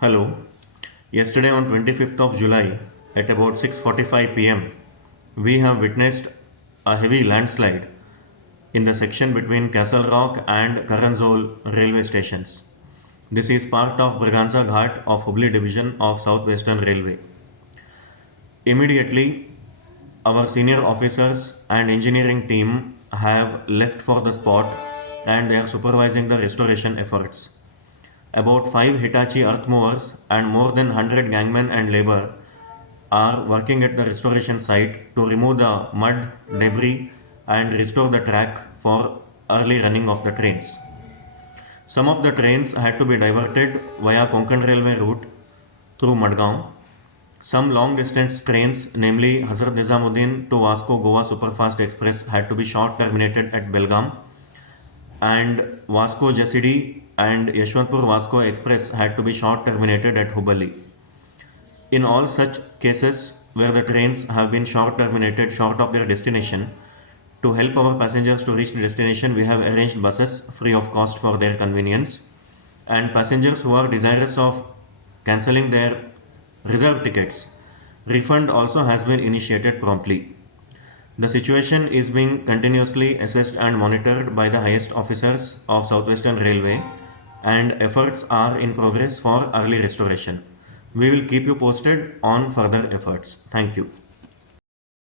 Hello. Yesterday on 25th of July at about 6:45 p.m. we have witnessed a heavy landslide in the section between Castle Rock and Karanzol railway stations. This is part of Braganza Ghat of Hubli division of Southwestern Railway. Immediately, our senior officers and engineering team have left for the spot and they are supervising the restoration efforts. About 5 Hitachi earth movers and more than 100 gangmen and labor are working at the restoration site to remove the mud, debris and restore the track for early running of the trains. Some of the trains had to be diverted via Konkan railway route through Madgaon. Some long distance trains, namely Hazrat Nizamuddin to Vasco Goa Superfast Express, had to be short terminated at Belgaum, and Vasco Jasidi and Yashwantpur Vasco Express had to be short terminated at Hubballi. In all such cases where the trains have been short terminated short of their destination, to help our passengers to reach the destination, we have arranged buses free of cost for their convenience, and passengers who are desirous of cancelling their reserve tickets, refund also has been initiated promptly. The situation is being continuously assessed and monitored by the highest officers of Southwestern Railway, and efforts are in progress for early restoration. We will keep you posted on further efforts. Thank you.